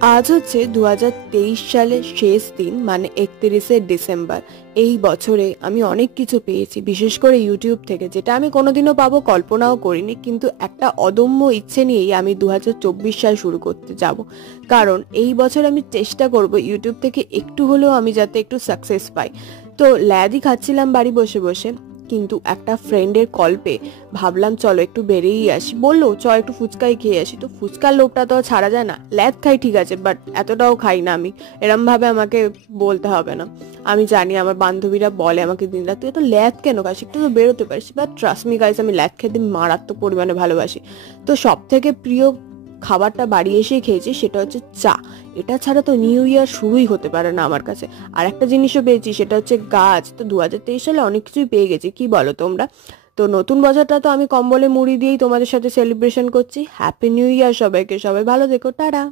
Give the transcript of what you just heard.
আজ হচ্ছে 2023 সালের শেষ দিন, মানে 31শে ডিসেম্বর। এই বছরে আমি অনেক কিছু পেয়েছি, বিশেষ করে ইউটিউব থেকে, যেটা আমি কোনোদিনও পাবো কল্পনাও করিনি। কিন্তু একটা অদম্য ইচ্ছে নিয়েই আমি 2024 সাল শুরু করতে যাব। কারণ এই বছর আমি চেষ্টা করব ইউটিউব থেকে একটু হলেও আমি যাতে একটু সাকসেস পাই। তো ল্যাদই খাচ্ছিলাম বাড়ি বসে বসে, কিন্তু একটা ফ্রেন্ডের কল পেয়ে ভাবলাম চলো একটু বেরিয়েই আসি। বললো চ একটু ফুচকাই খেয়ে আসি। তো ফুচকার লোভটা তো ছাড়া যায় না। ল্যাদ খাই ঠিক আছে, বাট এতটাও খাই না আমি। এরম ভাবে আমাকে বলতে হবে না। আমি জানি আমার বান্ধবীরা বলে আমাকে দিনরাত তুই তো ল্যাদ কেন খাস, একটু তো বেরোতে পারিস। বাট ট্রাস্ট মি গাইস, আমি ল্যাদ খেতে মারাত্মক পরিমাণে ভালোবাসি। তো সব থেকে প্রিয় খাবারটা বাড়ি এসেই খেয়েছি, সেটা হচ্ছে চা। এটা ছাড়া তো নিউ ইয়ার শুরুই হতে পারে না আমার কাছে। আর একটা জিনিসও পেয়েছি, সেটা হচ্ছে গাছ। তো 2023 সালে অনেক কিছুই পেয়ে গেছি, কি বলো তোমরা? তো নতুন বছরটা তো আমি কম্বলে মুড়ি দিয়েই তোমাদের সাথে সেলিব্রেশন করছি। হ্যাপি নিউ ইয়ার সবাইকে, সবাই ভালো থেকো, টাটা।